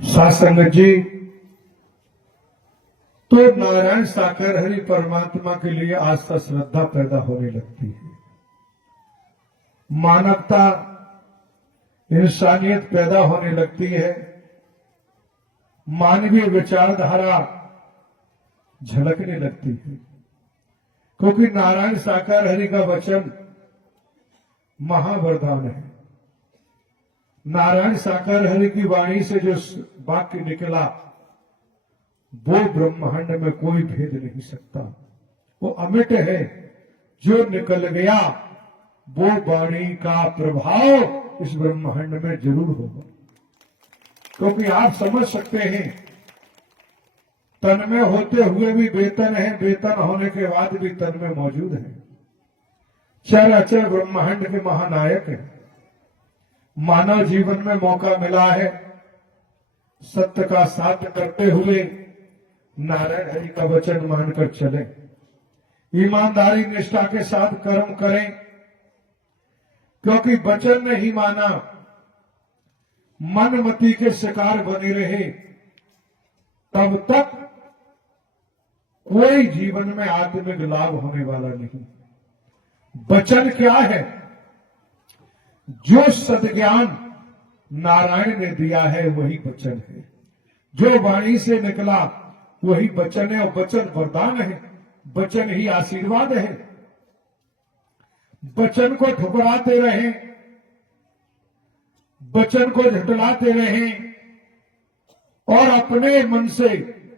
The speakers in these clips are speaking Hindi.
साथ संगत जी, तो नारायण साकार हरि परमात्मा के लिए आस्था श्रद्धा पैदा होने लगती है। मानवता इंसानियत पैदा होने लगती है। मानवीय विचारधारा झलकने लगती है, क्योंकि नारायण साकार हरि का वचन महावरदान है। नारायण साकार हरि की वाणी से जो वाक्य निकला वो ब्रह्मांड में कोई भेद नहीं सकता, वो अमिट है। जो निकल गया वो वाणी का प्रभाव इस ब्रह्मांड में जरूर होगा, क्योंकि आप समझ सकते हैं तन में होते हुए भी वेतन है, वेतन होने के बाद भी तन में मौजूद है। चर अचर ब्रह्मांड के महानायक है। मानव जीवन में मौका मिला है सत्य का साथ करते हुए नारायण हरि का वचन मानकर चलें, ईमानदारी निष्ठा के साथ कर्म करें, क्योंकि वचन नहीं माना मनमति के शिकार बने रहे तब तक कोई जीवन में आत्मिक लाभ होने वाला नहीं। वचन क्या है? जो सद्ज्ञान नारायण ने दिया है वही वचन है। जो वाणी से निकला वही वचन है, और वचन वरदान है, वचन ही आशीर्वाद है। वचन को ठुकराते रहें, वचन को झुठलाते रहें और अपने मन से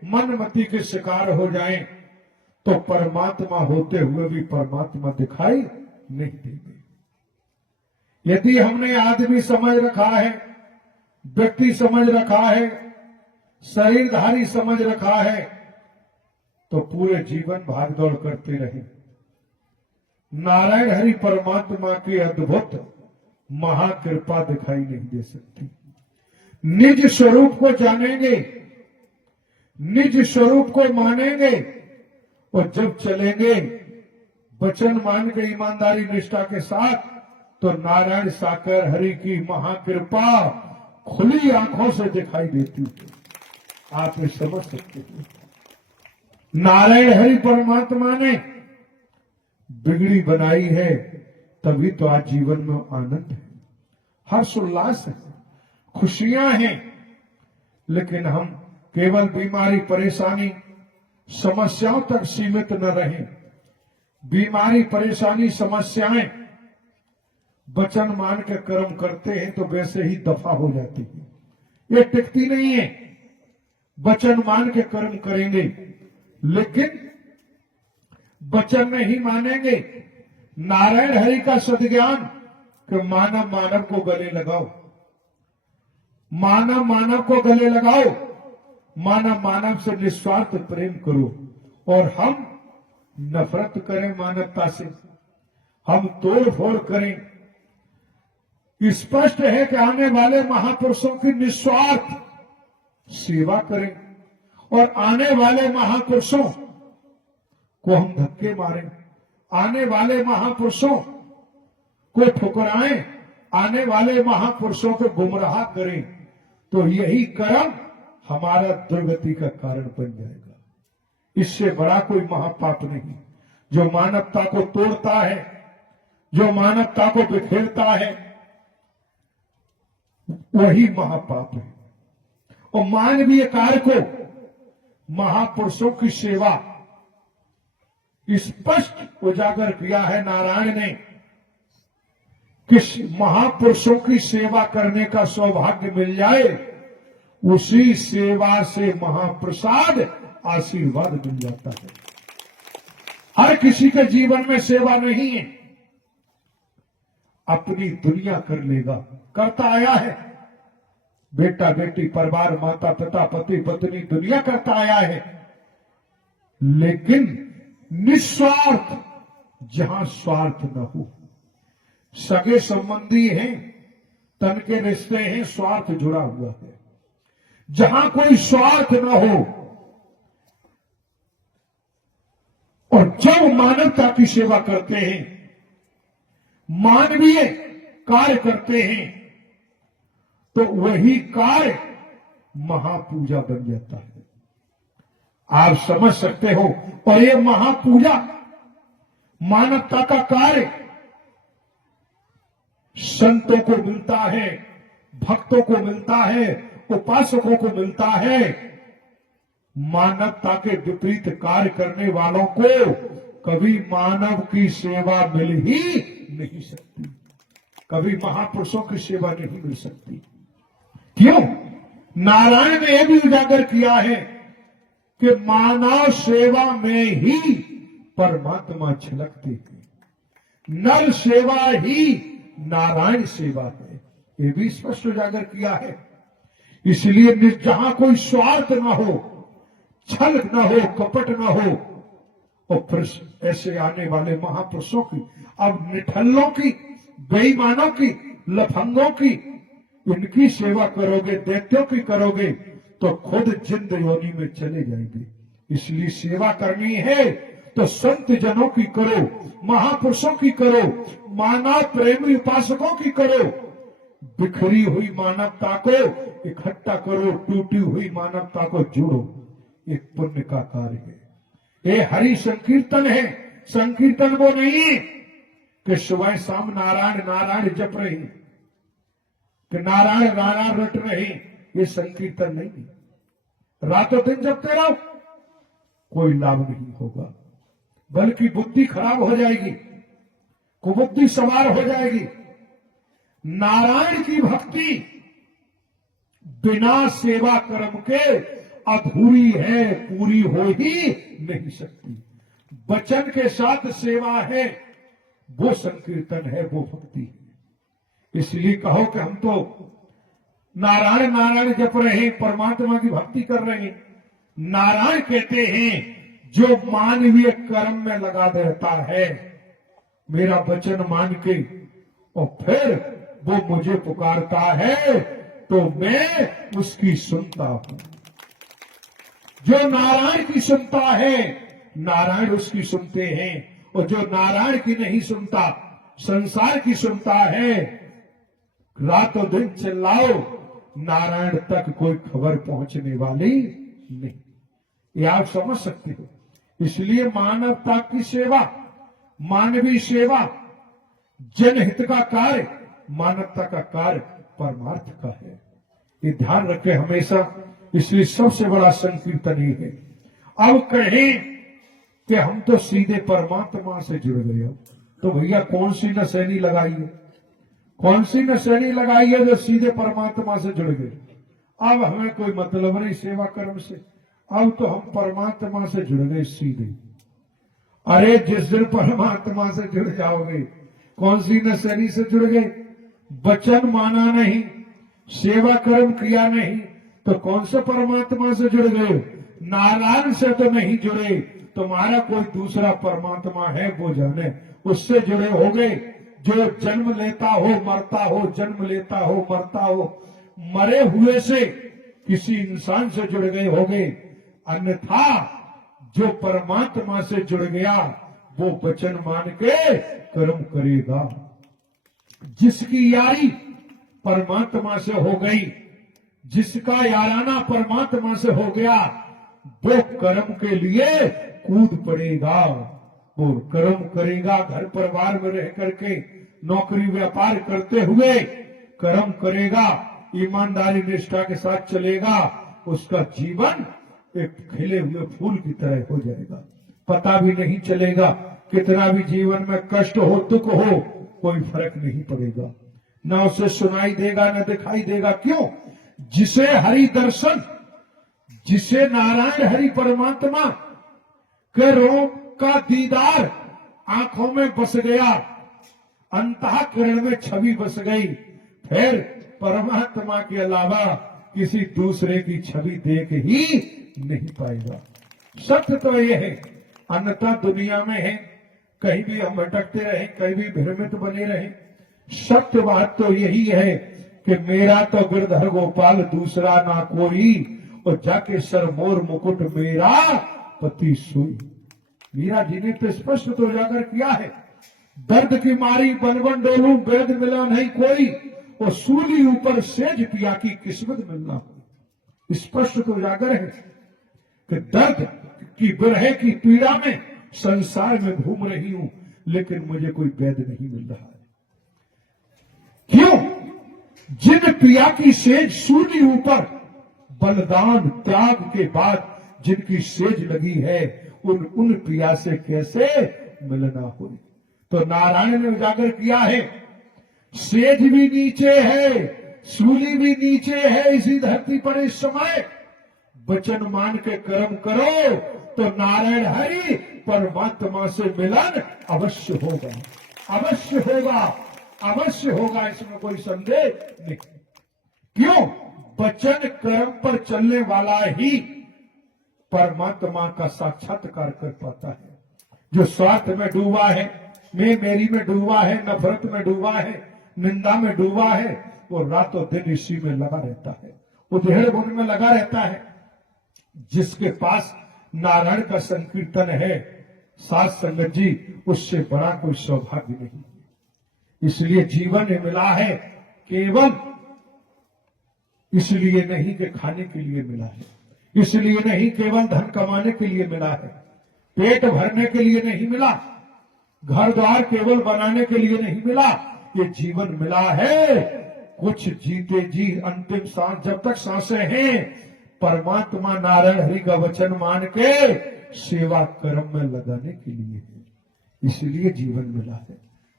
मनमति के शिकार हो जाएं तो परमात्मा होते हुए भी परमात्मा दिखाई नहीं देंगे। यदि हमने आदमी समझ रखा है, व्यक्ति समझ रखा है, शरीरधारी समझ रखा है, तो पूरे जीवन भागदौड़ करते रहे। नारायण हरि परमात्मा की अद्भुत महाकृपा दिखाई नहीं दे सकती। निज स्वरूप को जानेंगे, निज स्वरूप को मानेंगे, और जब चलेंगे वचन मान के ईमानदारी निष्ठा के साथ, तो नारायण साकार हरि की महाकृपा खुली आंखों से दिखाई देती है। आप ये समझ सकते हैं। नारायण हरि परमात्मा ने बिगड़ी बनाई है, तभी तो आज जीवन में आनंद है, हर्ष उल्लास है, खुशियां हैं। लेकिन हम केवल बीमारी परेशानी समस्याओं तक सीमित न रहें। बीमारी परेशानी समस्याएं वचन मान के कर्म करते हैं तो वैसे ही दफा हो जाती है, ये टिकती नहीं है। वचन मान के कर्म करेंगे, लेकिन वचन नहीं मानेंगे। नारायण हरि का सद्ज्ञान कि मानव मानव को गले लगाओ, मानव मानव को गले लगाओ, मानव मानव से निस्वार्थ प्रेम करो, और हम नफरत करें मानवता से, हम तोड़ फोड़ करें। स्पष्ट है कि आने वाले महापुरुषों की निस्वार्थ सेवा करें, और आने वाले महापुरुषों को हम धक्के मारें, आने वाले महापुरुषों को ठुकराएं, आने वाले महापुरुषों को गुमराह करें, तो यही कर्म हमारा दुर्गति का कारण बन जाएगा। इससे बड़ा कोई महापाप नहीं। जो मानवता को तोड़ता है, जो मानवता को बिखेरता है, वही महापाप है। और मानवीय कार्य को महापुरुषों की सेवा स्पष्ट उजागर किया है नारायण ने कि महापुरुषों की सेवा करने का सौभाग्य मिल जाए, उसी सेवा से महाप्रसाद आशीर्वाद मिल जाता है। हर किसी के जीवन में सेवा नहीं है। अपनी दुनिया कर लेगा, करता आया है, बेटा बेटी परिवार माता पिता पति पत्नी दुनिया करता आया है, लेकिन निस्वार्थ, जहां स्वार्थ न हो। सगे संबंधी हैं, तन के रिश्ते हैं, स्वार्थ जुड़ा हुआ है। जहां कोई स्वार्थ न हो और जब मानवता की सेवा करते हैं, मानवीय कार्य करते हैं, तो वही कार्य महापूजा बन जाता है। आप समझ सकते हो। और ये महापूजा मानवता का कार्य संतों को मिलता है, भक्तों को मिलता है, उपासकों को मिलता है। मानवता के विपरीत कार्य करने वालों को कभी मानव की सेवा मिल ही नहीं सकती, कभी महापुरुषों की सेवा नहीं मिल सकती। क्यों? नारायण ने यह भी उजागर किया है कि मानव सेवा में ही परमात्मा झलकते हैं, नर सेवा ही नारायण सेवा है, ये भी स्पष्ट उजागर किया है। इसलिए जहां कोई स्वार्थ न हो, छल न हो, कपट न हो, और फिर ऐसे आने वाले महापुरुषों की, अब निठल्लों की, बेईमानों की, लफंगों की, इनकी सेवा करोगे, दैत्यों की करोगे तो खुद जिंद योनि में चले जाएंगे। इसलिए सेवा करनी है तो संत जनों की करो, महापुरुषों की करो, मानव प्रेमी उपासकों की करो। बिखरी हुई मानवता को इकट्ठा करो, टूटी हुई मानवता को जोड़ो, एक पुण्य का कार्य है। ये हरि संकीर्तन है। संकीर्तन वो नहीं कि सुबह शाम नारायण नारायण जप रही, कि नारायण नारायण रट रही, ये संकीर्तन नहीं। रातों दिन जपते रहो, कोई लाभ नहीं होगा, बल्कि बुद्धि खराब हो जाएगी, कुबुद्धि सवार हो जाएगी। नारायण की भक्ति बिना सेवा कर्म के अधूरी है, पूरी हो ही नहीं सकती। वचन के साथ सेवा है, वो संकीर्तन है, वो भक्ति है। इसलिए कहो कि हम तो नारायण नारायण जप रहे हैं, परमात्मा की भक्ति कर रहे हैं। नारायण कहते हैं जो मानवीय कर्म में लगा रहता है, मेरा वचन मान के, और फिर वो मुझे पुकारता है तो मैं उसकी सुनता हूं। जो नारायण की सुनता है, नारायण उसकी सुनते हैं, और जो नारायण की नहीं सुनता, संसार की सुनता है, रातों दिन चिल्लाओ, नारायण तक कोई खबर पहुंचने वाली नहीं। ये आप समझ सकते हो। इसलिए मानवता की सेवा, मानवीय सेवा, जनहित का कार्य, मानवता का कार्य परमार्थ का है। ये ध्यान रखें हमेशा। इसलिए सबसे बड़ा संकीर्तन ये है। अब कहें कि हम तो सीधे परमात्मा से जुड़ गए, तो भैया कौन सी नसैनी लगाई है, कौन सी नसैनी लगाई है जो सीधे परमात्मा से जुड़ गए। अब हमें कोई मतलब नहीं सेवा कर्म से, अब तो हम परमात्मा से जुड़ गए सीधे। अरे जिस दिन परमात्मा से जुड़ जाओगे, कौन सी नसैनी से जुड़ गए? वचन माना नहीं, सेवा कर्म किया नहीं, तो कौन से परमात्मा से जुड़ गए? नारायण से तो नहीं जुड़े, तुम्हारा कोई दूसरा परमात्मा है वो जाने, उससे जुड़े हो गए। जो जन्म लेता हो मरता हो, जन्म लेता हो मरता हो, मरे हुए से किसी इंसान से जुड़ गए हो गए। अन्यथा जो परमात्मा से जुड़ गया वो वचन मान के कर्म करेगा। जिसकी यारी परमात्मा से हो गई, जिसका याराना परमात्मा से हो गया, वो कर्म के लिए कूद पड़ेगा, वो कर्म करेगा। घर परिवार में रह करके नौकरी व्यापार करते हुए कर्म करेगा, ईमानदारी निष्ठा के साथ चलेगा, उसका जीवन एक खिले हुए फूल की तरह हो जाएगा। पता भी नहीं चलेगा, कितना भी जीवन में कष्ट हो, दुख हो, कोई फर्क नहीं पड़ेगा, ना उसे सुनाई देगा ना दिखाई देगा। क्यों? जिसे हरि दर्शन, जिसे नारायण हरि परमात्मा के रूप का दीदार आंखों में बस गया, अंतःकरण में छवि बस गई, फिर परमात्मा के अलावा किसी दूसरे की छवि देख ही नहीं पाएगा। सत्य तो यह है, अन्यथा दुनिया में है, कहीं भी हम भटकते रहे, कहीं भी भ्रमित बने रहे। सत्य बात तो यही है कि मेरा तो गिरधर गोपाल दूसरा ना कोई, और जाके सर मोर मुकुट मेरा पति सोई। मीरा जी ने तो स्पष्ट तो उजागर किया है, दर्द की मारी बन बन डोलू, वेद मिला नहीं कोई, और सूली ऊपर सेज पिया की किस्मत मिलना हो। स्पष्ट तो उजागर है कि दर्द की विरह की पीड़ा में संसार में घूम रही हूं, लेकिन मुझे कोई वैद नहीं मिल रहा है। क्यों? जिन पिया की सेज सूली ऊपर बलिदान त्याग के बाद जिनकी सेज लगी है, उन पिया से कैसे मिलना हो। तो नारायण ने उजागर किया है, सेज भी नीचे है, सूली भी नीचे है इसी धरती पर इस समय। वचन मान के कर्म करो तो नारायण हरि परमात्मा से मिलन अवश्य होगा, अवश्य होगा, अवश्य होगा, इसमें कोई संदेह नहीं। क्यों? वचन कर्म पर चलने वाला ही परमात्मा का साक्षात्कार कर पाता है। जो स्वार्थ में डूबा है, मेरी में डूबा है, नफरत में डूबा है, निंदा में डूबा है, वो रातों दिन इसी में लगा रहता है, उधेड़ बुन में लगा रहता है। जिसके पास नारायण का संकीर्तन है, साथ संगत जी, उससे बड़ा कोई सौभाग्य नहीं। इसलिए जीवन मिला है केवल इसलिए नहीं कि खाने के लिए मिला है, इसलिए नहीं केवल धन कमाने के लिए मिला है, पेट भरने के लिए नहीं मिला, घर द्वार केवल बनाने के लिए नहीं मिला। ये जीवन मिला है कुछ जीते जी अंतिम सांस, जब तक सांसें हैं, परमात्मा नारायण हरि का वचन मान के सेवा कर्म में लगाने के लिए है। इसलिए जीवन मिला है।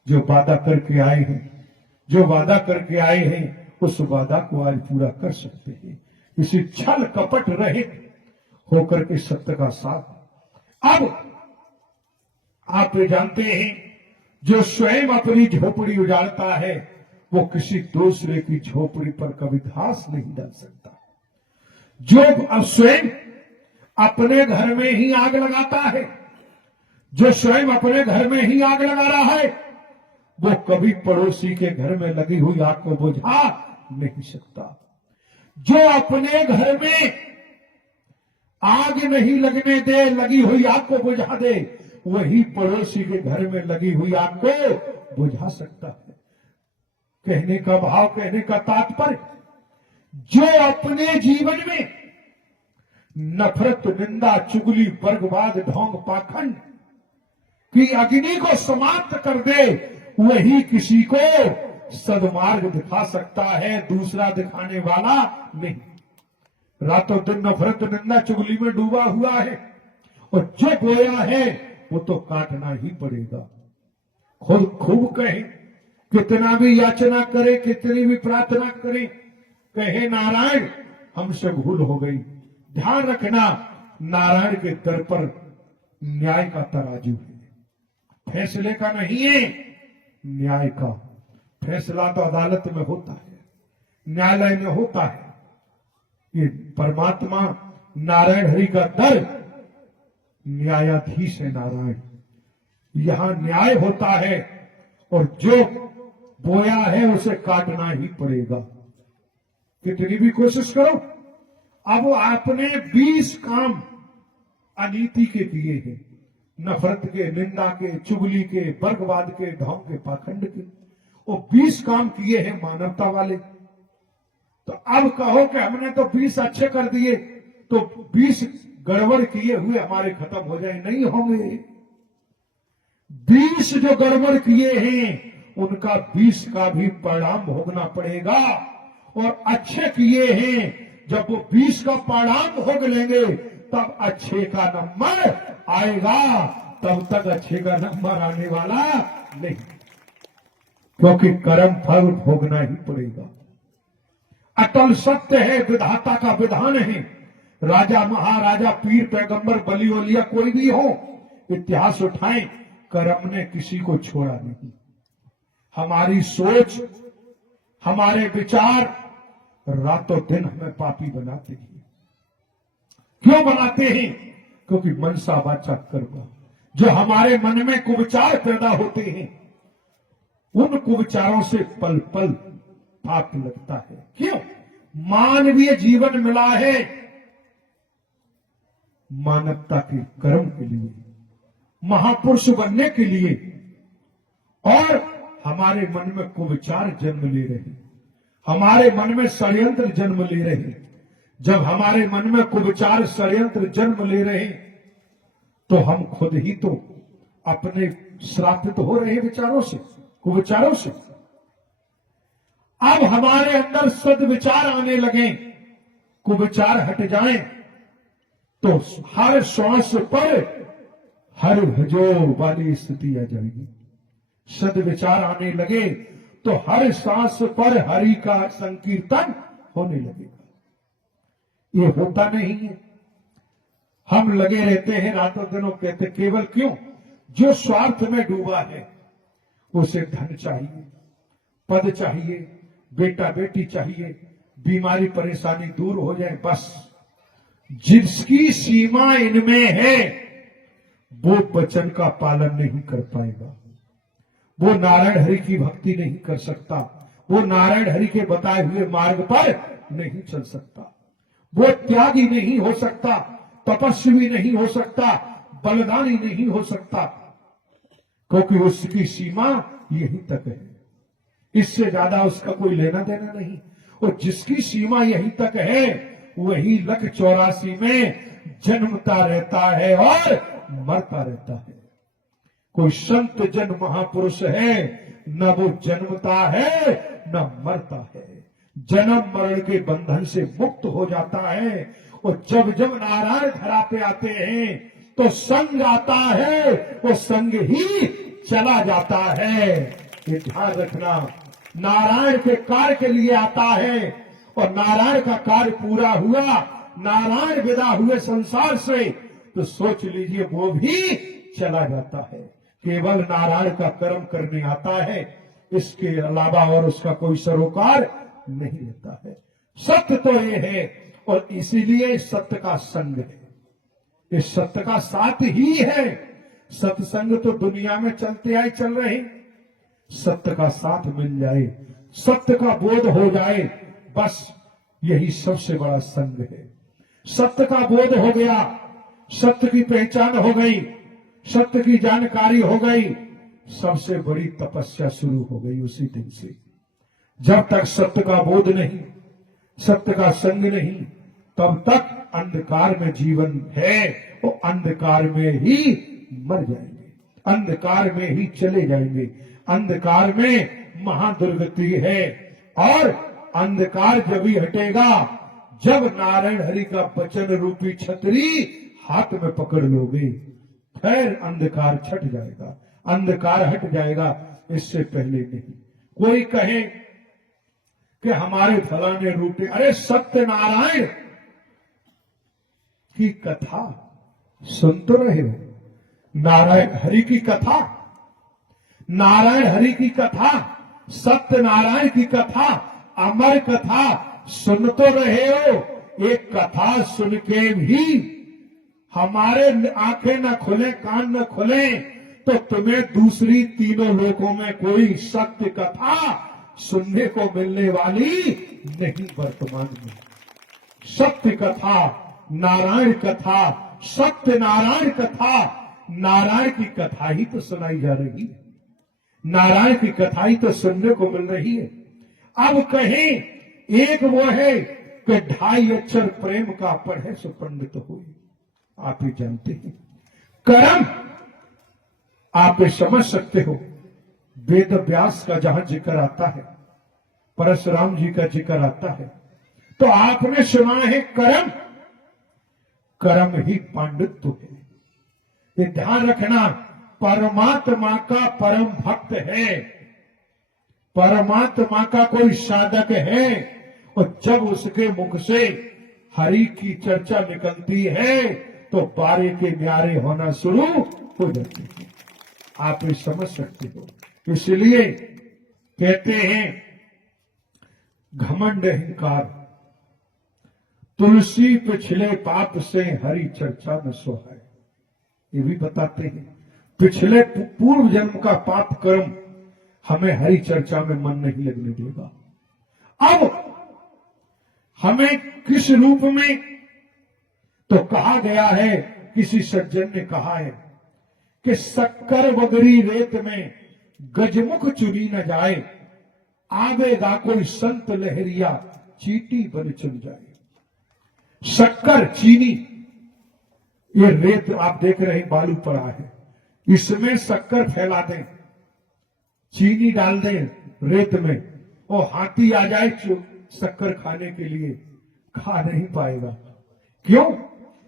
जो वादा करके आए हैं, जो वादा करके आए हैं, उस वादा को आज पूरा कर सकते हैं। इसी छल कपट रहित होकर के सत्य का साथ। अब आप जानते हैं, जो स्वयं अपनी झोपड़ी उजाड़ता है, वो किसी दूसरे की झोपड़ी पर कभी घास नहीं डाल सकता। जो अब स्वयं अपने घर में ही आग लगाता है, जो स्वयं अपने घर में ही आग लगा रहा है, वो कभी पड़ोसी के घर में लगी हुई आग को बुझा नहीं सकता। जो अपने घर में आग नहीं लगने दे, लगी हुई आग को बुझा दे, वही पड़ोसी के घर में लगी हुई आग को बुझा सकता है। कहने का भाव, कहने का तात्पर्य, जो अपने जीवन में नफरत, निंदा, चुगली, वर्गवाद, ढोंग, पाखंड की अग्नि को समाप्त कर दे, वही किसी को सदमार्ग दिखा सकता है, दूसरा दिखाने वाला नहीं। रातों दिन नफरत, निंदा, चुगली में डूबा हुआ है, और जो बोया है वो तो काटना ही पड़ेगा। खुद खूब कहे, कितना भी याचना करे, कितनी भी प्रार्थना करे, कहे नारायण हमसे भूल हो गई। ध्यान रखना, नारायण के दर पर न्याय का तराजू है, फैसले का नहीं है, न्याय का। फैसला तो अदालत में होता है, न्यायालय में होता है। ये परमात्मा नारायण हरि का दर न्यायाधीश है नारायण। यहां न्याय होता है, और जो बोया है उसे काटना ही पड़ेगा, कितनी भी कोशिश करो। अब आपने 20 काम अनीति के किए हैं, नफरत के, निंदा के, चुगली के, वर्गवाद के, ढोंग के, पाखंड के, वो 20 काम किए हैं मानवता वाले। तो अब कहो कि हमने तो 20 अच्छे कर दिए, तो 20 गड़बड़ किए हुए हमारे खत्म हो जाए, नहीं होंगे। 20 जो गड़बड़ किए हैं उनका 20 का भी परिणाम भोगना पड़ेगा, और अच्छे किए हैं, जब वो 20 का परिणाम भोग लेंगे तब अच्छे का नंबर आएगा, तब तक अच्छे का नंबर आने वाला नहीं, क्योंकि कर्म फल भोगना ही पड़ेगा। अटल सत्य है, विधाता का विधान है। राजा, महाराजा, पीर, पैगंबर, बली वलिया कोई भी हो, इतिहास उठाएं, कर्म ने किसी को छोड़ा नहीं। हमारी सोच, हमारे विचार रातों दिन हमें पापी बनाते हैं। क्यों बनाते हैं? क्योंकि मनसा वाचा कर्म, जो हमारे मन में कुविचार पैदा होते हैं, उन कुविचारों से पल पल पाप लगता है। क्यों? मानवीय जीवन मिला है मानवता के कर्म के लिए, महापुरुष बनने के लिए, और हमारे मन में कुविचार जन्म ले रहे, हमारे मन में षड्यंत्र जन्म ले रहे, जब हमारे मन में कुविचार षड्यंत्र जन्म ले रहे हैं तो हम खुद ही तो अपने श्रापित हो रहे हैं विचारों से, कुविचारों से। अब हमारे अंदर सद्विचार आने लगे, कुविचार हट जाएं तो हर श्वास पर हर भजो वाली स्थिति आ जाएगी। सद्विचार आने लगे तो हर सांस पर हरि का संकीर्तन होने लगेगा। ये होता नहीं है। हम लगे रहते हैं रातों दिनों, कहते केवल क्यों? जो स्वार्थ में डूबा है उसे धन चाहिए, पद चाहिए, बेटा बेटी चाहिए, बीमारी परेशानी दूर हो जाए, बस। जिसकी सीमा इनमें है वो वचन का पालन नहीं कर पाएगा, वो नारायण हरि की भक्ति नहीं कर सकता, वो नारायण हरि के बताए हुए मार्ग पर नहीं चल सकता, वो त्यागी नहीं हो सकता, तपस्वी नहीं हो सकता, बलिदानी नहीं हो सकता, क्योंकि उसकी सीमा यहीं तक है। इससे ज्यादा उसका कोई लेना देना नहीं। और जिसकी सीमा यहीं तक है वही 1,84 में जन्मता रहता है और मरता रहता है। कोई संत जन महापुरुष है न वो जन्मता है न मरता है, जन्म मरण के बंधन से मुक्त हो जाता है। और जब जब नारायण धरा पे आते हैं तो संग आता है, वो संग ही चला जाता है। ये ध्यान रखना, नारायण के कार्य के लिए आता है और नारायण का कार्य पूरा हुआ, नारायण विदा हुए संसार से, तो सोच लीजिए वो भी चला जाता है। केवल नारायण का कर्म करने आता है, इसके अलावा और उसका कोई सरोकार नहीं लेता है। सत्य तो ये है और इसीलिए सत्य का संग है, ये सत्य का साथ ही है। सत्संग तो दुनिया में चलते आए चल रहे, सत्य का साथ मिल जाए, सत्य का बोध हो जाए, बस यही सबसे बड़ा संग है। सत्य का बोध हो गया, सत्य की पहचान हो गई, सत्य की जानकारी हो गई, सबसे बड़ी तपस्या शुरू हो गई उसी दिन से। जब तक सत्य का बोध नहीं, सत्य का संग नहीं, तब तक अंधकार में जीवन है, वो अंधकार में ही मर जाएंगे, अंधकार में ही चले जाएंगे। अंधकार में महादुर्गति है और अंधकार जब ही हटेगा जब नारायण हरि का वचन रूपी छतरी हाथ में पकड़ लोगे, फिर अंधकार छट जाएगा, अंधकार हट जाएगा। इससे पहले नहीं। कोई कहे कि हमारे फलाने रूठे, अरे सत्यनारायण की कथा सुन तो रहे हो, नारायण हरि की कथा, नारायण हरि की कथा, सत्यनारायण की कथा, अमर कथा सुन तो रहे हो। एक कथा सुन के भी हमारे आंखें न खुले, कान न खुले, तो तुम्हें दूसरी तीनों लोकों में कोई सत्य कथा सुनने को मिलने वाली नहीं। वर्तमान में सत्य कथा, नारायण कथा, सत्य नारायण कथा, नारायण की कथा ही तो सुनाई जा रही है, नारायण की कथा ही तो सुनने को मिल रही है। अब कहें एक वो है कि 2.5 अक्षर प्रेम का पढ़े सो पंडित हुए, आप ही जानते हैं। कर्म आप समझ सकते हो, वेद व्यास का जहां जिक्र आता है, परशुराम जी का जिक्र आता है, तो आपने सुना है कर्म, कर्म ही पांडित्य है। ये ध्यान रखना, परमात्मा का परम भक्त है, परमात्मा का कोई साधक है, और जब उसके मुख से हरि की चर्चा निकलती है तो बारे के न्यारे होना शुरू हो जाते हैं। आप ये समझ सकते हो। इसलिए कहते हैं घमंड अहंकार तुलसी पिछले पाप से हरि चर्चा न सोहाय। ये भी बताते हैं पिछले पूर्व जन्म का पाप कर्म हमें हरि चर्चा में मन नहीं लगने देगा। अब हमें किस रूप में, तो कहा गया है, किसी सज्जन ने कहा है कि शक्कर वगरी रेत में गजमुख चुनी न जाए, आवेगा कोई संत लहरिया चीटी बन चुन जाए। शक्कर, चीनी, ये रेत आप देख रहे हैं बालू पड़ा है, इसमें शक्कर फैला दें, चीनी डाल दें रेत में, और हाथी आ जाए शक्कर खाने के लिए, खा नहीं पाएगा। क्यों?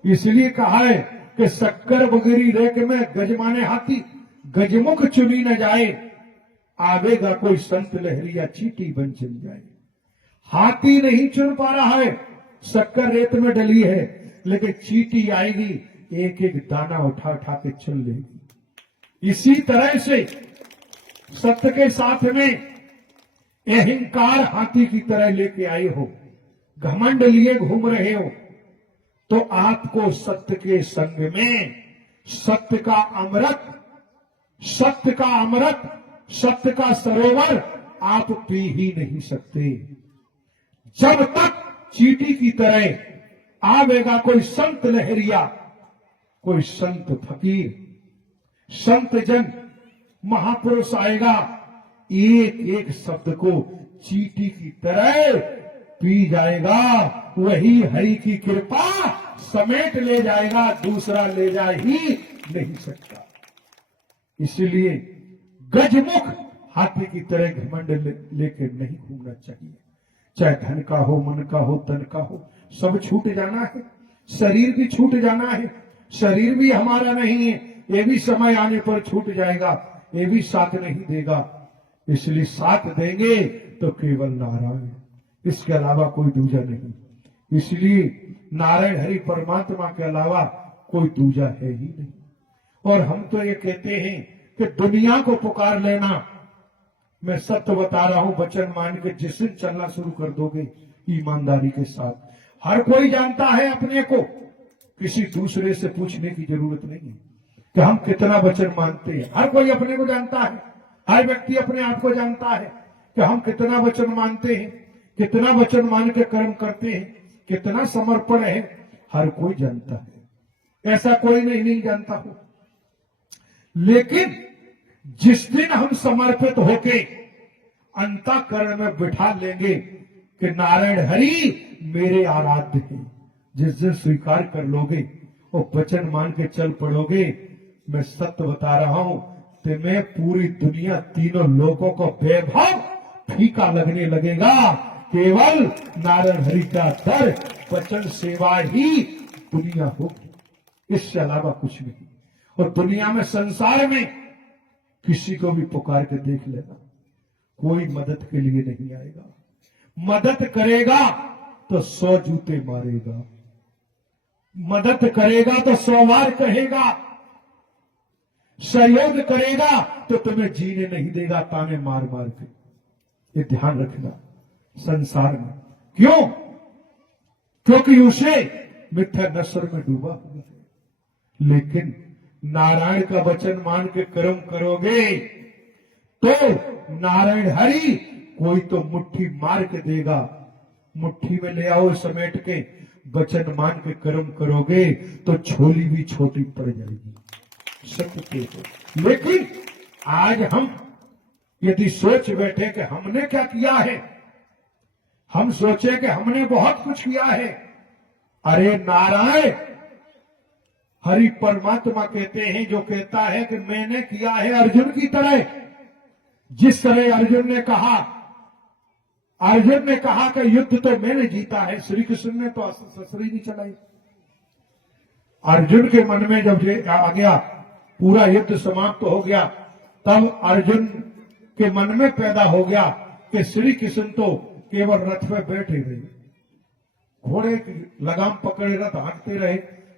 इसलिए कहा है कि शक्कर बगरी रेत में गजमाने हाथी, गजमुख चुनी न जाए, आवेगा कोई संत लहरी या चीटी बन चल जाए। हाथी नहीं चुन पा रहा है, शक्कर रेत में डली है, लेकिन चीटी आएगी, एक एक दाना उठा उठा के चुन लेगी। इसी तरह से सत्य के साथ में अहंकार हाथी की तरह लेके आए हो, घमंड लिए घूम रहे हो, तो आपको सत्य के संग में सत्य का अमृत, सत्य का अमृत, सत्य का सरोवर आप पी ही नहीं सकते। जब तक चीटी की तरह आवेगा कोई संत लहरिया, कोई संत फकीर, संत जन, महापुरुष आएगा, एक एक शब्द को चीटी की तरह पी जाएगा, वही हरि की कृपा समेट ले जाएगा, दूसरा ले जा ही नहीं सकता। इसलिए गजमुख हाथी की तरह घमंड लेकर नहीं घूमना चाहिए। चाहे धन का हो, मन का हो, तन का हो, सब छूट जाना है, शरीर भी छूट जाना है, शरीर भी हमारा नहीं है, ये भी समय आने पर छूट जाएगा, ये भी साथ नहीं देगा। इसलिए साथ देंगे तो केवल नारायण, इसके अलावा कोई दूजा नहीं। इसलिए नारायण हरि परमात्मा के अलावा कोई दूजा है ही नहीं। और हम तो ये कहते हैं कि दुनिया को पुकार लेना, मैं सत्य बता रहा हूं, वचन मान के जिस दिन चलना शुरू कर दोगे ईमानदारी के साथ, हर कोई जानता है अपने को, किसी दूसरे से पूछने की जरूरत नहीं है कि हम कितना वचन मानते हैं। हर कोई अपने को जानता है, हर व्यक्ति अपने आप को जानता है कि हम कितना वचन मानते हैं, कितना वचन मान के कर्म करते हैं, कितना समर्पण है, हर कोई जानता है, ऐसा कोई नहीं जानता हो। लेकिन जिस दिन हम समर्पित होके अंतःकरण में बिठा लेंगे कि नारायण हरि मेरे आराध्य हैं, जिस दिन स्वीकार कर लोगे और वचन मान के चल पड़ोगे, मैं सत्य बता रहा हूं, तुम्हें पूरी दुनिया, तीनों लोगों को वैभव फीका लगने लगेगा। केवल नारायण हरि का दर, वचन सेवा ही दुनिया होगी, इससे अलावा कुछ नहीं। और दुनिया में, संसार में किसी को भी पुकार के देख लेना, कोई मदद के लिए नहीं आएगा। मदद करेगा तो 100 जूते मारेगा, मदद करेगा तो 100 बार कहेगा, सहयोग करेगा तो तुम्हें जीने नहीं देगा ताने मार मार के। ये ध्यान रखना संसार में। क्यों? क्योंकि उसे मिथ्या नशर में डूबा हुआ है। लेकिन नारायण का वचन मान के कर्म करोगे तो नारायण हरि कोई तो मुट्ठी मार के देगा, मुट्ठी में ले आओ समेट के, वचन मान के कर्म करोगे तो झोली भी छोटी पड़ जाएगी, सत्य के हो। लेकिन आज हम यदि सोच बैठे कि हमने क्या किया है, हम सोचे कि हमने बहुत कुछ किया है, अरे नारायण हरि परमात्मा कहते हैं, जो कहता है कि मैंने किया है अर्जुन की तरह, जिस तरह अर्जुन ने कहा कि युद्ध तो मैंने जीता है, श्री कृष्ण ने तो ससुरी नहीं चलाई। अर्जुन के मन में जब ये आ गया, पूरा युद्ध समाप्त हो गया, तब अर्जुन के मन में पैदा हो गया कि श्री कृष्ण तो केवल रथ में बैठे रहे, घोड़े की लगाम पकड़े रथ हाँकते रहे,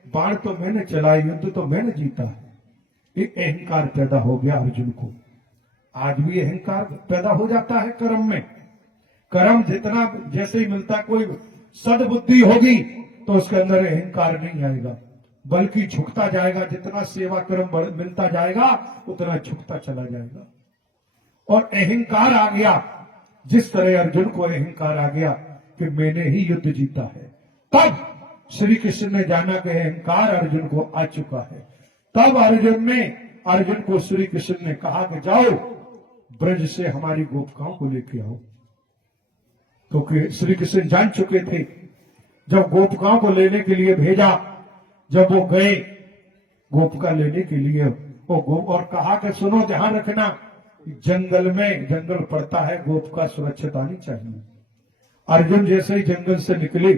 बाण तो मैंने चलाई, युद्ध तो मैंने जीता है। एक अहंकार पैदा हो गया अर्जुन को। आज भी अहंकार पैदा हो जाता है कर्म में। कर्म जितना जैसे ही मिलता, कोई सद्बुद्धि होगी तो उसके अंदर अहंकार नहीं आएगा, बल्कि झुकता जाएगा। जितना सेवा कर्म मिलता जाएगा उतना झुकता चला जाएगा। और अहंकार आ गया, जिस तरह अर्जुन को अहंकार आ गया कि मैंने ही युद्ध जीता है, तब श्री कृष्ण ने जाना कि अहंकार अर्जुन को आ चुका है। तब अर्जुन को श्री कृष्ण ने कहा कि जाओ ब्रज से हमारी गोपिकाओं को लेके आओ, क्योंकि श्री कृष्ण जान चुके थे जब गोपिकाओं को लेने के लिए भेजा, जब वो गए गोपिका लेने के लिए, और कहा कि सुनो ध्यान रखना, जंगल में, जंगल पड़ता है, गोपिका सुरक्षित आनी चाहिए। अर्जुन जैसे ही जंगल से निकले,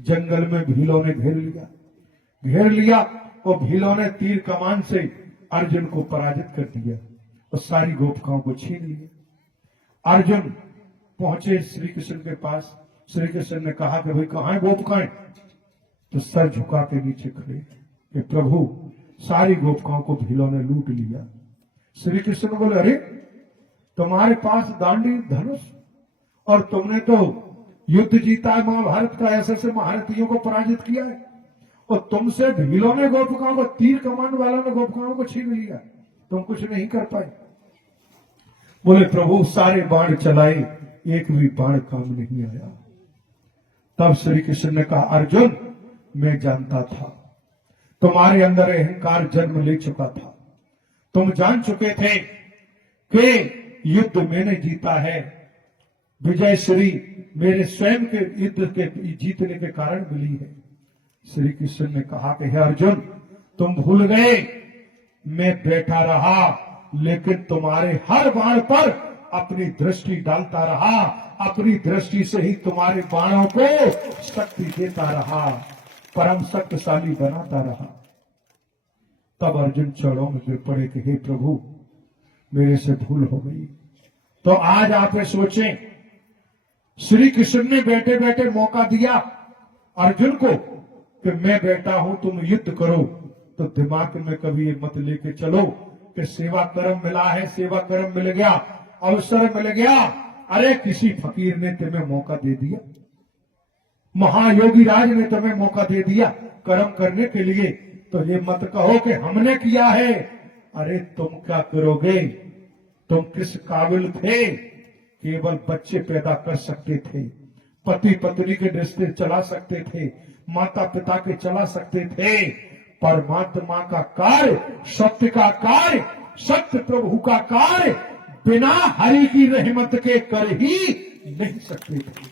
जंगल में भीलों ने घेर लिया और भीलों ने तीर कमान से अर्जुन को पराजित कर दिया और सारी गोपिकाओं को छीन लिया। अर्जुन पहुंचे श्री कृष्ण के पास। श्री कृष्ण ने कहा कि भाई कहां है गोपिकाएं? तो सर झुका के नीचे खड़े कि प्रभु सारी गोपिकाओं को भीलों ने लूट लिया। श्री कृष्ण बोले अरे तुम्हारे पास दांडी धनुष और तुमने तो युद्ध जीता है, महाभारत का ऐसे महारथियों को पराजित किया है, और तुमसे भीलों ने गोपिकाओं को, तीर कमान वालों ने गोपिकाओं को छीन लिया, तुम कुछ नहीं कर पाए। बोले प्रभु सारे बाण चलाए, एक भी बाण काम नहीं आया। तब श्री कृष्ण ने कहा अर्जुन मैं जानता था तुम्हारे अंदर अहंकार जन्म ले चुका था, तुम जान चुके थे कि युद्ध मैंने जीता है, विजय श्री मेरे स्वयं के युद्ध के जीतने के कारण मिली है। श्री कृष्ण ने कहा कि हे अर्जुन तुम भूल गए, मैं बैठा रहा लेकिन तुम्हारे हर बाण पर अपनी दृष्टि डालता रहा, अपनी दृष्टि से ही तुम्हारे बाणों को शक्ति देता रहा, परम शक्तिशाली बनाता रहा। तब अर्जुन चरणों में गिर पड़े कि हे प्रभु मेरे से भूल हो गई। तो आज आप सोचें, श्री कृष्ण ने बैठे बैठे मौका दिया अर्जुन को कि मैं बैठा हूं तुम युद्ध करो, तो दिमाग में कभी ये मत लेके चलो कि सेवा कर्म मिला है, सेवा कर्म मिल गया, अवसर मिल गया, अरे किसी फकीर ने तुम्हें मौका दे दिया, महायोगी राज ने तुम्हें मौका दे दिया कर्म करने के लिए, तो ये मत कहो कि हमने किया है। अरे तुम क्या करोगे, तुम किस काबिल थे? केवल बच्चे पैदा कर सकते थे, पति पत्नी के रिश्ते चला सकते थे, माता पिता के चला सकते थे, परमात्मा का कार्य, सत्य का कार्य, सत्य प्रभु का कार्य बिना हरि की रहमत के कर ही नहीं सकते थे।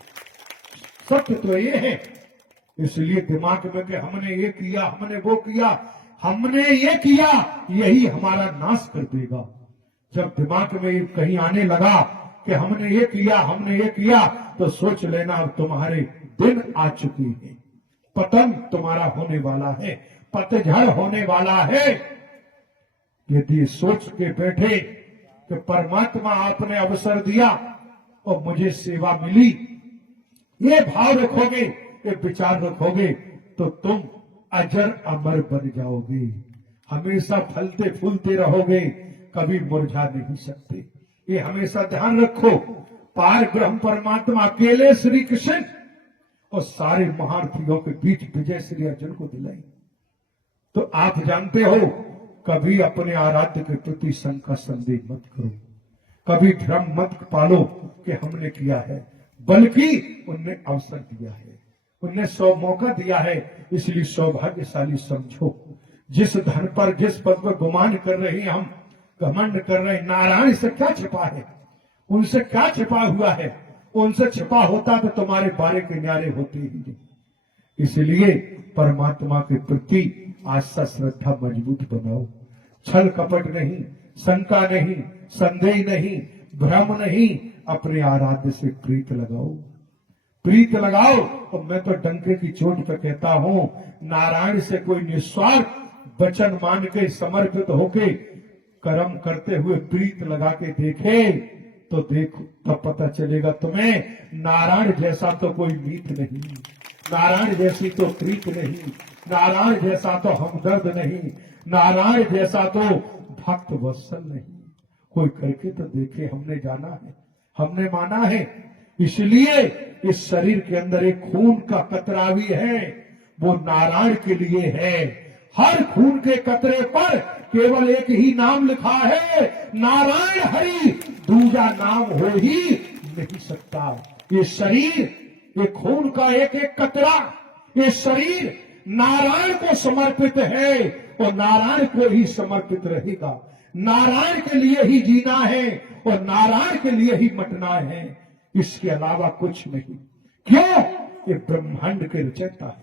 सत्य तो ये है। इसलिए दिमाग में कि हमने ये किया, हमने वो किया, हमने ये किया, यही हमारा नाश कर देगा। जब दिमाग में कहीं आने लगा कि हमने ये किया, हमने ये किया, तो सोच लेना अब तुम्हारे दिन आ चुकी है, पतन तुम्हारा होने वाला है, पतझड़ होने वाला है। यदि सोच के बैठे कि परमात्मा आपने अवसर दिया और मुझे सेवा मिली, ये भाव रखोगे, ये विचार रखोगे, तो तुम अजर अमर बन जाओगे, हमेशा फलते फूलते रहोगे, कभी मुरझा नहीं सकते। ये हमेशा ध्यान रखो। पार ब्रह्म परमात्मा अकेले श्री कृष्ण और सारे महारथियों के बीच विजय श्री अर्जुन को दिलाई। तो आप जानते हो, कभी अपने आराध्य के प्रति शंका संदेह मत करो, कभी भ्रम मत पालो कि हमने किया है, बल्कि उनने अवसर दिया है, उनने मौका दिया है, इसलिए सौभाग्यशाली समझो। जिस धन पर, जिस पद पर गुमान कर रहे हैं हम, घमंड कर रहे हैं, नारायण से क्या छिपा है, उनसे क्या छिपा हुआ है? उनसे छिपा होता तो तुम्हारे बारे के न्यारे होते ही नहीं। इसलिए परमात्मा के प्रति आस्था श्रद्धा मजबूत बनाओ, छल कपट नहीं, शंका नहीं, संदेह नहीं, भ्रम नहीं, अपने आराध्य से प्रीत लगाओ, प्रीत लगाओ। और मैं तो डंके की चोट पर कहता हूं, नारायण से कोई निस्वार्थ वचन मान के समर्पित होके कर्म करते हुए प्रीत लगा के देखे तो देखो, तब पता चलेगा तुम्हें, नारायण जैसा तो कोई मीत नहीं, नारायण जैसी तो प्रीत नहीं, नारायण जैसा तो हमदर्द नहीं, नारायण जैसा तो भक्त वत्सल नहीं। कोई करके तो देखे, हमने जाना है, हमने माना है। इसलिए इस शरीर के अंदर एक खून का कतरा भी है, वो नारायण के लिए है। हर खून के कतरे पर केवल एक ही नाम लिखा है, नारायण हरि, दूजा नाम हो ही नहीं सकता। ये शरीर, ये खून का एक एक कतरा, ये शरीर नारायण को समर्पित है और नारायण को ही समर्पित रहेगा। नारायण के लिए ही जीना है और नारायण के लिए ही मरना है, इसके अलावा कुछ नहीं। क्यों? ये ब्रह्मांड के रचयिता है,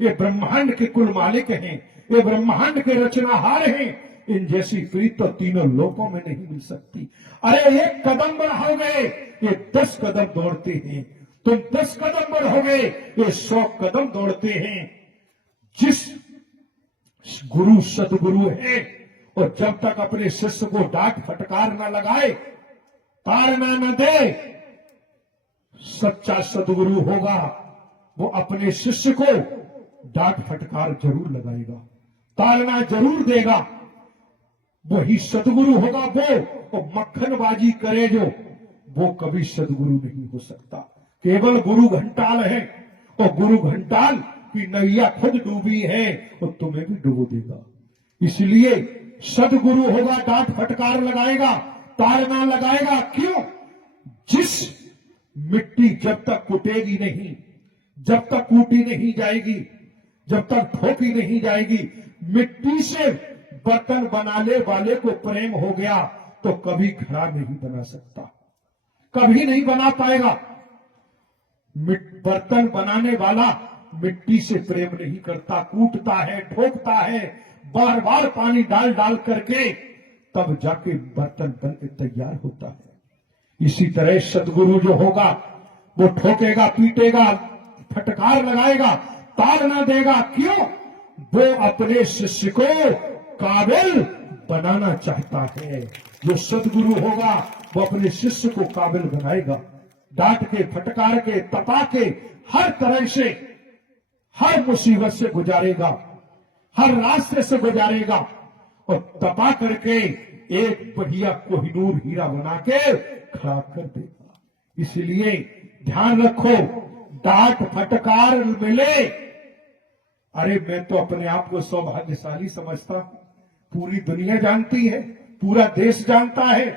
ये ब्रह्मांड के कुल मालिक हैं, ये ब्रह्मांड के रचनाहार हैं। इन जैसी प्रीत तो तीनों लोकों में नहीं मिल सकती। अरे एक कदम बढ़ाओगे ये 10 कदम दौड़ते हैं, तुम 10 कदम बढ़ोगे ये 100 कदम दौड़ते हैं। जिस गुरु सदगुरु है और जब तक अपने शिष्य को डांट फटकार न लगाए, ताड़ना न दे, सच्चा सदगुरु होगा वो अपने शिष्य को डांट फटकार जरूर लगाएगा, ताड़ना जरूर देगा। वही सदगुरु होगा। वो मक्खनबाजी करे जो, वो कभी सदगुरु नहीं हो सकता। केवल गुरु घंटाल है और गुरु घंटाल की नैया खुद डूबी है और तुम्हें भी डुबो देगा। इसलिए सदगुरु होगा, डांट फटकार लगाएगा, ताड़ना लगाएगा। क्यों? जिस मिट्टी जब तक कुटेगी नहीं, जब तक कूटी नहीं जाएगी, जब तक ठोकी नहीं जाएगी, मिट्टी से बर्तन बनाने वाले को प्रेम हो गया तो कभी घड़ा नहीं बना सकता, कभी नहीं बना पाएगा। बर्तन बनाने वाला मिट्टी से प्रेम नहीं करता, कूटता है, ठोकता है, बार बार पानी डाल डाल करके, तब जाके बर्तन बन के तैयार होता है। इसी तरह सदगुरु जो होगा वो ठोकेगा, पीटेगा, फटकार लगाएगा, ताड़ना देगा। क्यों? वो अपने शिष्य को काबिल बनाना चाहता है। जो सदगुरु होगा वो अपने शिष्य को काबिल बनाएगा, डांट के, फटकार के, तपा के, हर तरह से, हर मुसीबत से गुजारेगा, हर रास्ते से गुजारेगा और तपा करके एक बढ़िया कोहिनूर हीरा बना के खड़ा कर देगा। इसलिए ध्यान रखो, डांट फटकार मिले, अरे मैं तो अपने आप को सौभाग्यशाली समझता हूं। पूरी दुनिया जानती है, पूरा देश जानता है।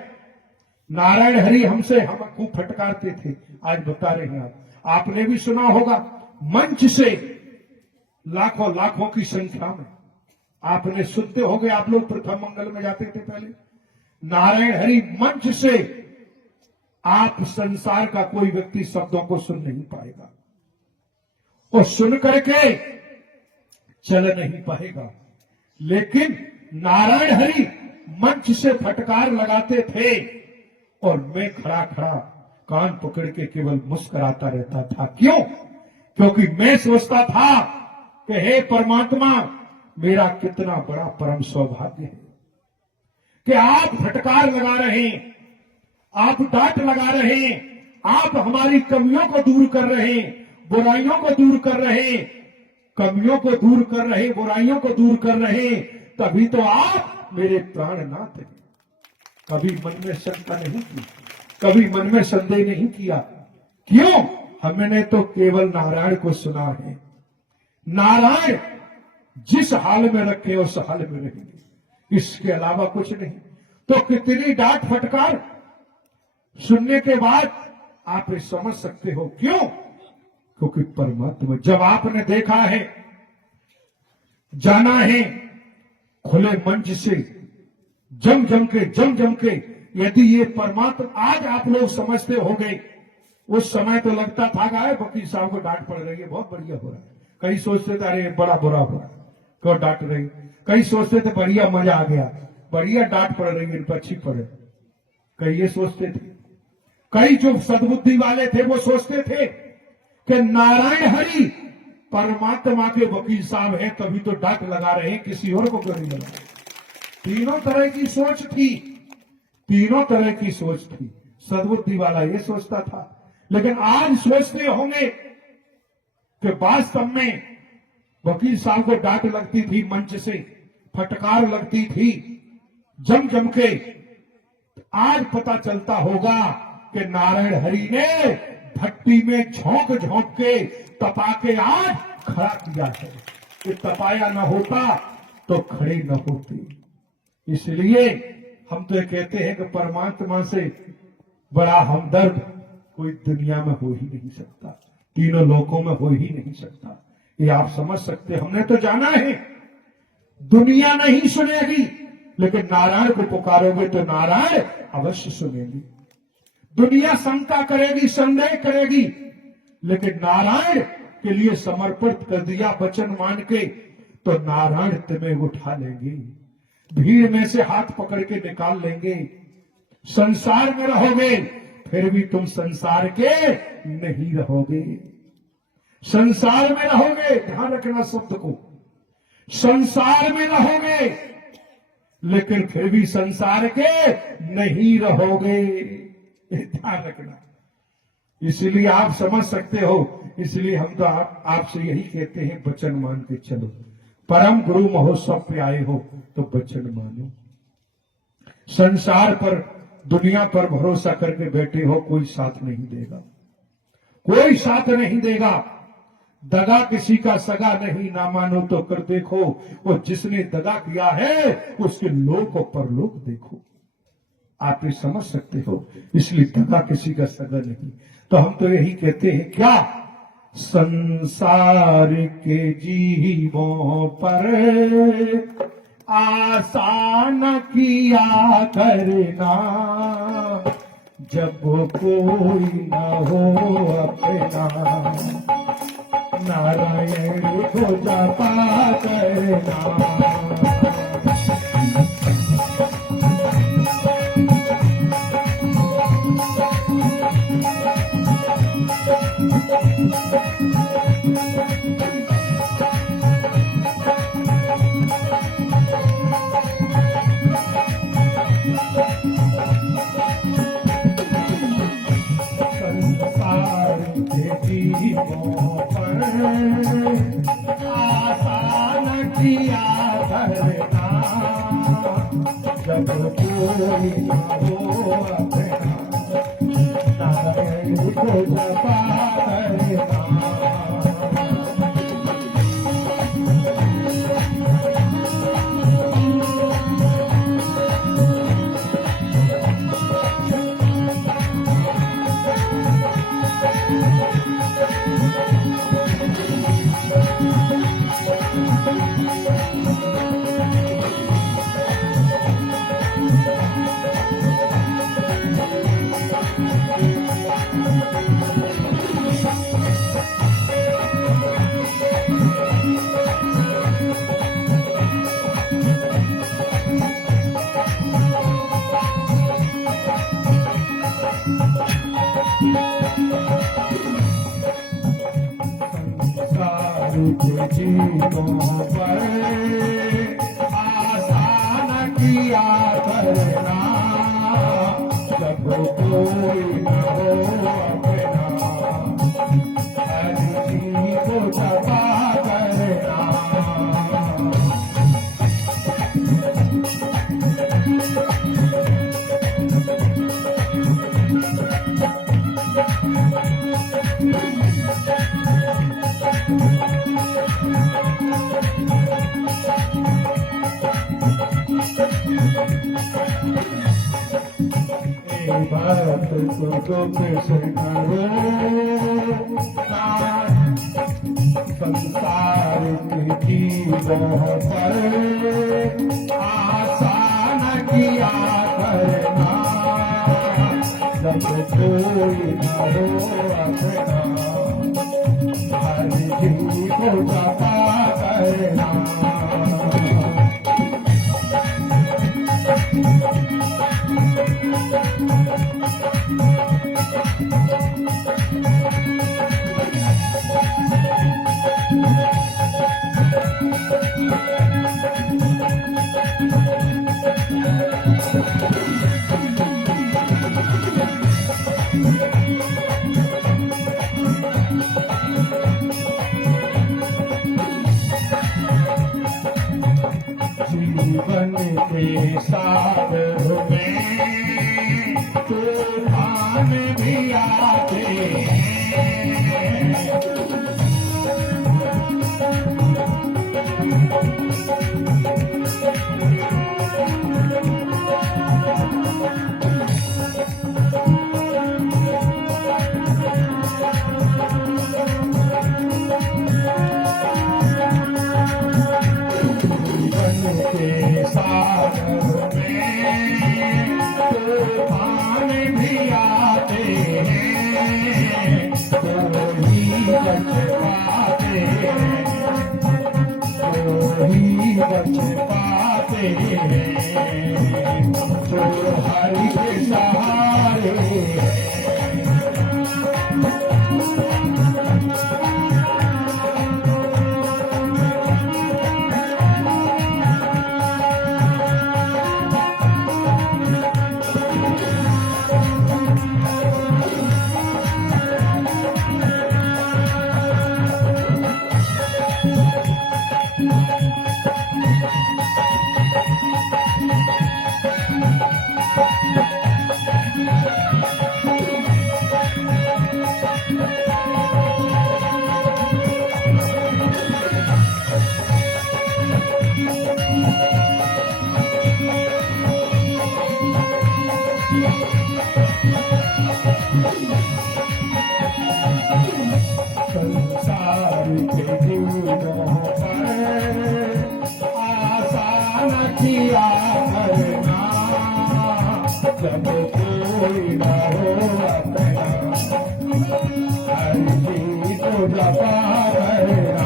नारायण हरि हमसे हम खूब फटकारते थे, आज बता रहे हैं आपने भी सुना होगा, मंच से लाखों लाखों की संख्या में आपने सुनते होंगे। आप लोग प्रथम मंगल में जाते थे पहले, नारायण हरि मंच से आप संसार का कोई व्यक्ति शब्दों को सुन नहीं पाएगा और सुन करके चल नहीं पाएगा। लेकिन नारायण हरि मंच से फटकार लगाते थे और मैं खड़ा खड़ा कान पकड़ के केवल मुस्कुराता रहता था। क्यों? क्योंकि मैं सोचता था कि हे परमात्मा, मेरा कितना बड़ा परम सौभाग्य है कि आप फटकार लगा रहे हैं, आप डांट लगा रहे हैं, आप हमारी कमियों को दूर कर रहे हैं, बुराइयों को दूर कर रहे हैं, कमियों को दूर कर रहे, बुराइयों को दूर कर रहे, तभी तो आप मेरे प्राणनाथ हैं। कभी मन में शंका नहीं की, कभी मन में संदेह नहीं किया। क्यों? हमने तो केवल नारायण को सुना है। नारायण जिस हाल में रखे उस हाल में रहेंगे, इसके अलावा कुछ नहीं। तो कितनी डांट फटकार सुनने के बाद आप ये समझ सकते हो। क्यों? क्योंकि परमात्मा, जब आपने देखा है, जाना है, खुले मंच से जम जम के यदि ये परमात्मा, आज आप लोग समझते हो गए, उस समय तो लगता था गाय वकील साहब को डांट पड़ रही है, बहुत बढ़िया हो रहा है। कई सोचते थे अरे बड़ा बुरा हो रहा है, क्यों डांट रही। कई सोचते थे बढ़िया मजा आ गया, बढ़िया डांट पड़ रही है, इन पर अच्छी पड़े। कई ये सोचते थे, कई जो सद्बुद्धि वाले थे वो सोचते थे कि नारायण हरि परमात्मा के वकील साहब हैं, तभी तो डांट लगा रहे हैं, किसी और को क्यों नहीं लगा। तीनों तरह की सोच थी, तीनों तरह की सोच थी। सद्बुद्धि वाला ये सोचता था। लेकिन आज सोचते होंगे कि वास्तव में वकील साहब को डांट लगती थी, मंच से फटकार लगती थी जम के। आज पता चलता होगा कि नारायण हरि ने भट्टी में झोंक के तपा के आज खड़ा किया है। कि तपाया न होता तो खड़े न होते। इसलिए हम तो ये कहते हैं कि परमात्मा से बड़ा हमदर्द कोई दुनिया में हो ही नहीं सकता, तीनों लोकों में हो ही नहीं सकता। ये आप समझ सकते। हमने तो जाना है दुनिया नहीं सुनेगी, लेकिन नारायण को पुकारोगे तो नारायण अवश्य सुनेगी। दुनिया शंका करेगी, संदेह करेगी, लेकिन नारायण के लिए समर्पित कर दिया वचन मान के, तो नारायण तुम्हें उठा लेंगे, भीड़ में से हाथ पकड़ के निकाल लेंगे। संसार में रहोगे फिर भी तुम संसार के नहीं रहोगे। संसार में रहोगे, ध्यान रखना शब्द को, संसार में रहोगे लेकिन फिर भी संसार के नहीं रहोगे, ध्यान रखना। इसलिए आप समझ सकते हो, इसलिए हम तो आपसे यही कहते हैं वचन मान के चलो। परम गुरु महोत्सव पे आए हो तो वचन मानो। संसार पर, दुनिया पर भरोसा करके बैठे हो, कोई साथ नहीं देगा, कोई साथ नहीं देगा। दगा किसी का सगा नहीं, ना मानो तो कर देखो, वो जिसने दगा किया है उसके लोक और परलोक देखो। आप ये समझ सकते हो, इसलिए दगा किसी का सगा नहीं। तो हम तो यही कहते हैं, क्या संसार के जीवों पर आशा न किया करना, जब कोई न हो अपना, नारायण को जपा करना। आसान किया करना, जब कोई न हो अपना, नारायण को जपा करना। जीवों पर आसान किया करना, जब कोई न हो अपना, हर जी को जपा करना। भक्त को कृष्ण रो, संसार के जीवों पर आसान किया करना, जब कोई न हो अपना, हर जी को जपा करना। जीवन के सागर में तूफान भी आते हैं, के सागर में बच पाते हैं जो हरि के सहारे संसार के जीवनों पर आसान किया करना जब कोई न हो अपना हर चीज को जपा करना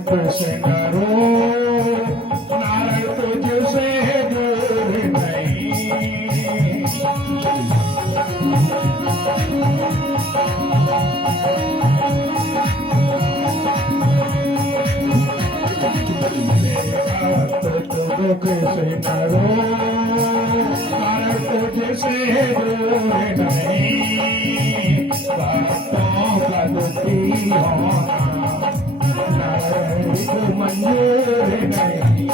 कृष्ण रो नारायण तुझसे दूर नहीं कृष्ण रो नारायण तुझसे दूर नहीं भक्तों का दुखी होना मंजूर नहीं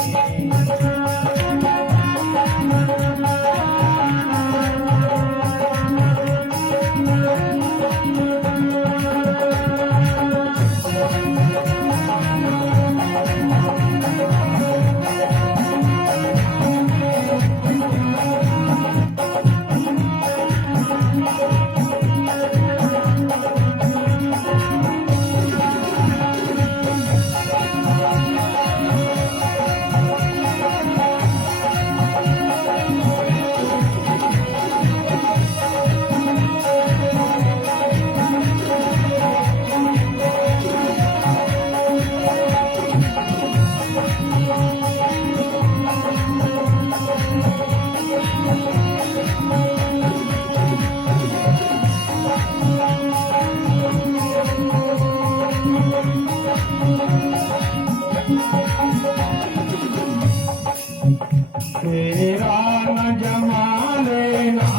तेरा न जमा लेना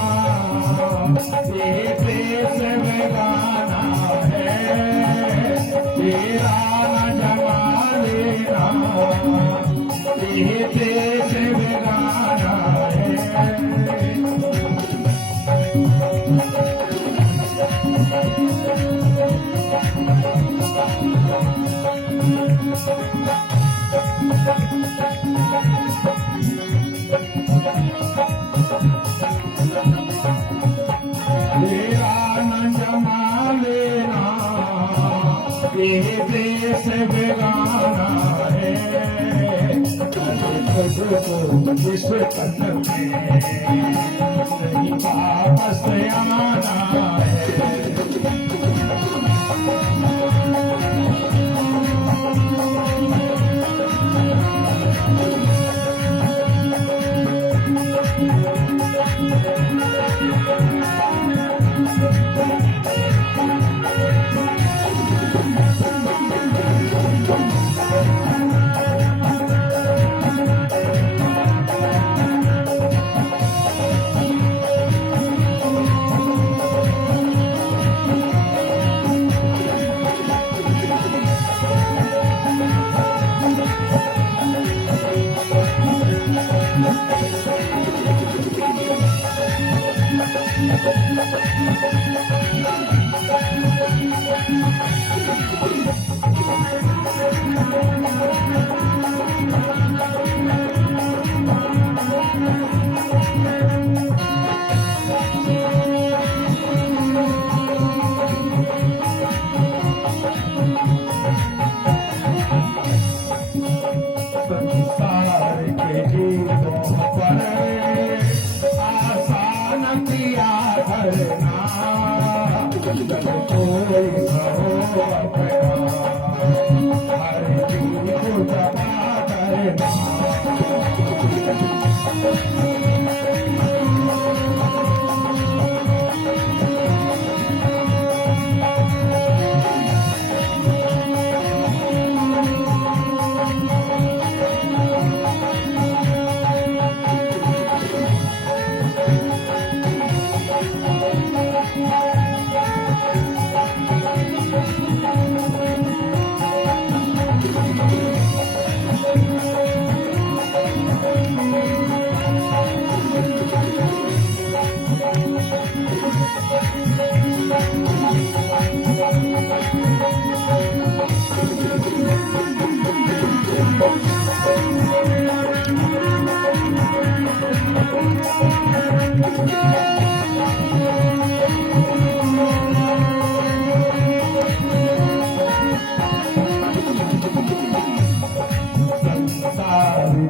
ये देश में गाना है तेरा न जमा लेना ये देश में गाना है तेरा न जमा लेना ये देश बेगाना है तुझको जिस तन में नहीं वापस आना है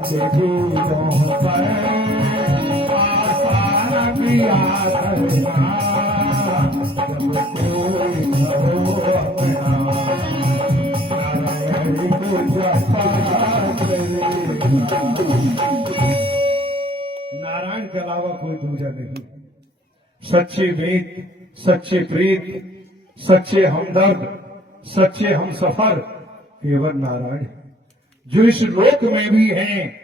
देवी मोह पर आशा किया करना, जब कोई न हो अपना, नारायण को जपा करेगा। नारायण के अलावा कोई दूजा नहीं। सच्चे वेद, सच्चे प्रीत, सच्चे हमदर्द, सच्चे हमसफर केवल नारायण है, जो इस लोक में भी हैं